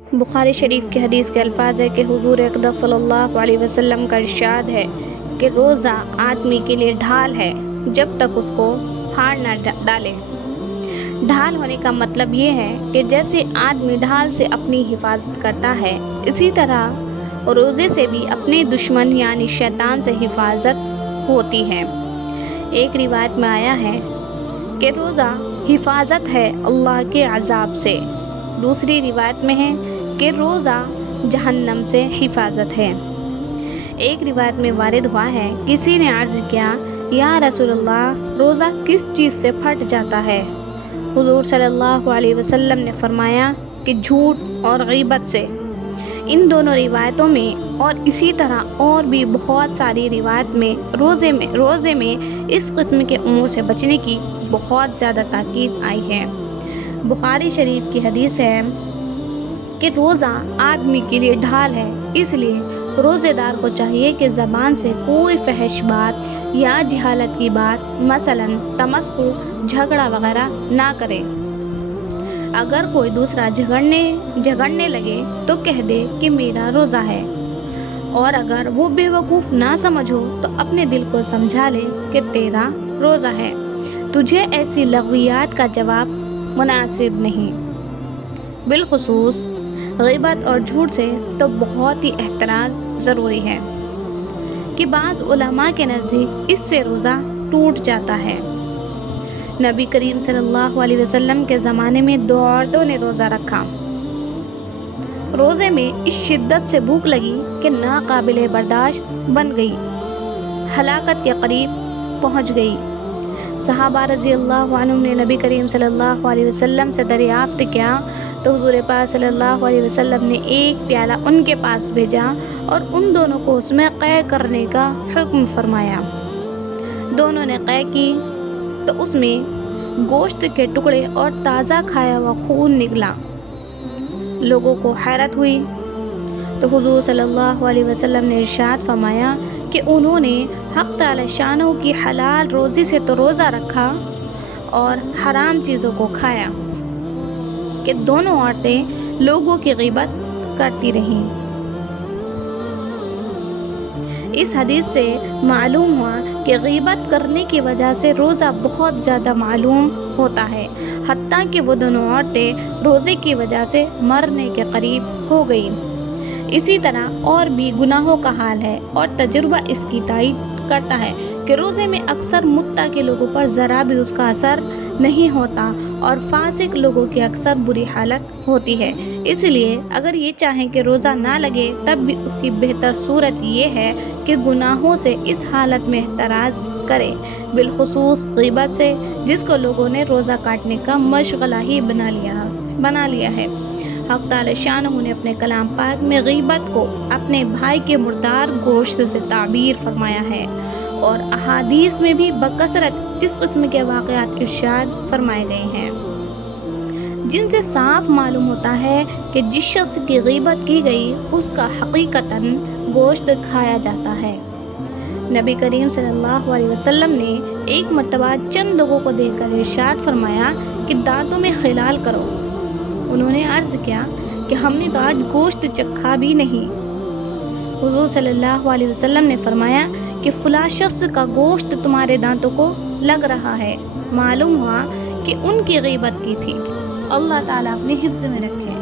بخاری شریف کی حدیث کے الفاظ ہے کہ حضور اقدس صلی اللہ علیہ وسلم کا ارشاد ہے کہ روزہ آدمی کے لیے ڈھال ہے جب تک اس کو پھاڑ نہ ڈالے۔ ڈھال ہونے کا مطلب یہ ہے کہ جیسے آدمی ڈھال سے اپنی حفاظت کرتا ہے، اسی طرح روزے سے بھی اپنے دشمن یعنی شیطان سے حفاظت ہوتی ہے۔ ایک روایت میں آیا ہے کہ روزہ حفاظت ہے اللہ کے عذاب سے، دوسری روایت میں ہے کہ روزہ جہنم سے حفاظت ہے۔ ایک روایت میں وارد ہوا ہے، کسی نے عرض کیا، یا رسول اللہ، روزہ کس چیز سے پھٹ جاتا ہے؟ حضور صلی اللہ علیہ وسلم نے فرمایا کہ جھوٹ اور غیبت سے۔ ان دونوں روایتوں میں اور اسی طرح اور بھی بہت ساری روایت میں روزے میں اس قسم کے امور سے بچنے کی بہت زیادہ تاکید آئی ہے۔ بخاری شریف کی حدیث ہے کہ روزہ آدمی کے لیے ڈھال ہے، اس لیے روزے دار کو چاہیے کہ زبان سے کوئی فحش بات یا جہالت کی بات مثلاً تمسخر، جھگڑا وغیرہ نہ کرے۔ اگر کوئی دوسرا جھگڑنے لگے تو کہہ دے کہ میرا روزہ ہے، اور اگر وہ بے وقوف نہ سمجھو تو اپنے دل کو سمجھا لے کہ تیرا روزہ ہے۔ تجھے ایسی لغویات کا جواب مناسب نہیں۔ بالخصوص غیبت اور جھوٹ سے تو بہت ہی احتراز ضروری ہے کہ بعض علماء کے نزدیک اس سے روزہ ٹوٹ جاتا ہے۔ نبی کریم صلی اللہ علیہ وسلم کے زمانے میں 2 عورتوں نے روزہ رکھا۔ روزے میں اس شدت سے بھوک لگی کہ ناقابل برداشت بن گئی، ہلاکت کے قریب پہنچ گئی۔ صحابہ رضی اللہ عنہم نے نبی کریم صلی اللہ علیہ وسلم سے دریافت کیا تو حضور پاک صلی اللہ علیہ وسلم نے ایک پیالہ ان کے پاس بھیجا اور ان دونوں کو اس میں قے کرنے کا حکم فرمایا۔ دونوں نے قے کی تو اس میں گوشت کے ٹکڑے اور تازہ کھایا ہوا خون نکلا۔ لوگوں کو حیرت ہوئی تو حضور صلی اللہ علیہ وسلم نے ارشاد فرمایا کہ انہوں نے حق تعالی شانہ کی حلال روزی سے تو روزہ رکھا اور حرام چیزوں کو کھایا، کہ دونوں عورتیں لوگوں کی غیبت کرتی رہیں۔ اس حدیث سے معلوم ہوا کہ غیبت کرنے کی وجہ سے روزہ بہت زیادہ معلوم ہوتا ہے، حتیٰ کہ وہ دونوں عورتیں روزے کی وجہ سے مرنے کے قریب ہو گئیں۔ اسی طرح اور بھی گناہوں کا حال ہے، اور تجربہ اس کی تائید کرتا ہے کہ روزے میں اکثر متع کے لوگوں پر ذرا بھی اس کا اثر نہیں ہوتا اور فاسق لوگوں کی اکثر بری حالت ہوتی ہے۔ اس لیے اگر یہ چاہیں کہ روزہ نہ لگے تب بھی اس کی بہتر صورت یہ ہے کہ گناہوں سے اس حالت میں احتراز کرے، بالخصوص غیبت سے، جس کو لوگوں نے روزہ کاٹنے کا مشغلہ ہی بنا لیا ہے۔ حق تعالی شانہ نے اپنے کلام پاک میں غیبت کو اپنے بھائی کے مردار گوشت سے تعبیر فرمایا ہے، اور احادیث میں بھی بکثرت اس قسم کے واقعات ارشاد فرمائے گئے ہیں، جن سے صاف معلوم ہوتا ہے کہ جس شخص کی غیبت کی گئی اس کا حقیقتاً گوشت کھایا جاتا ہے۔ نبی کریم صلی اللہ علیہ وسلم نے ایک مرتبہ چند لوگوں کو دیکھ کر ارشاد فرمایا کہ دانتوں میں خلال کرو۔ انہوں نے عرض کیا کہ ہم نے تو آج گوشت چکھا بھی نہیں۔ حضور صلی اللہ علیہ وسلم نے فرمایا کہ فلاں شخص کا گوشت تمہارے دانتوں کو لگ رہا ہے۔ معلوم ہوا کہ ان کی غیبت کی تھی۔ اللہ تعالیٰ اپنے حفظ میں رکھے۔